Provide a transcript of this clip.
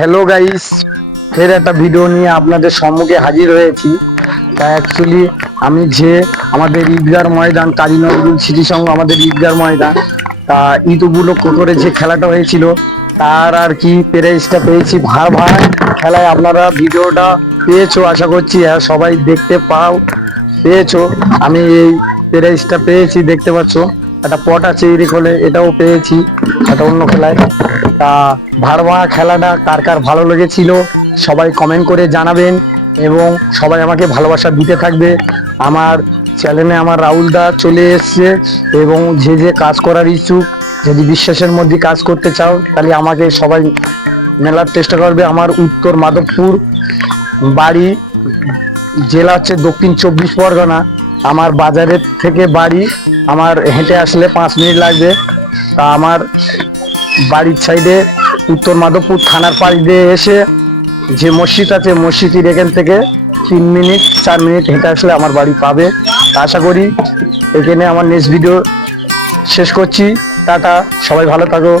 Hello guys, ফের একটা video নিয়ে আপনাদের সম্মুখে হাজির হয়েছি। তা অ্যাকচুয়ালি আমি যে আমাদের ঈদগার ময়দান কাজী নজরুল স্মৃতি সংঘ আমাদের ঈদগার ময়দান, তা ঈদ উপলক্ষ করে যে খেলাটা হয়েছিল তার আর কি প্রাইজটা পেয়েছি ভার ভার খেলায়। আপনারা ভিডিওটা পেয়েছো আশা করছি, আর সবাই দেখতে পেয়েছো। আমি এই প্রাইজটা পেয়েছি, দেখতে পাচ্ছ একটা পট আছে ইরিকলে, এটাও পেয়েছি একটা অন্য খেলায়। তা ভারমা খেলাটা কার কার ভালো লেগেছিল সবাই কমেন্ট করে জানাবেন, এবং সবাই আমাকে ভালোবাসা দিতে থাকবে। আমার চ্যানেলে আমার রাহুল দা চলে এসছে, এবং যে যে কাজ করার ইচ্ছুক, যদি বিশ্বাসের মধ্যে কাজ করতে চাও তাহলে আমাকে সবাই মেলার চেষ্টা করবে। আমার উত্তর মাধবপুর বাড়ি, জেলা হচ্ছে দক্ষিণ 24 পরগনা। আমার বাজারের থেকে বাড়ি, আমার হেঁটে আসলে 5 মিনিট লাগবে। তা আমার বাড়ির সাইডে উত্তর মাধবপুর থানার পাশ দিয়ে এসে যে মসজিদ আছে, মসজিদের এখান থেকে 3 মিনিট 4 মিনিট হেঁটে আসলে আমার বাড়ি পাবে। তা আশা করি এখানে আমার নেক্সট ভিডিও শেষ করছি। টাটা, সবাই ভালো থাকো।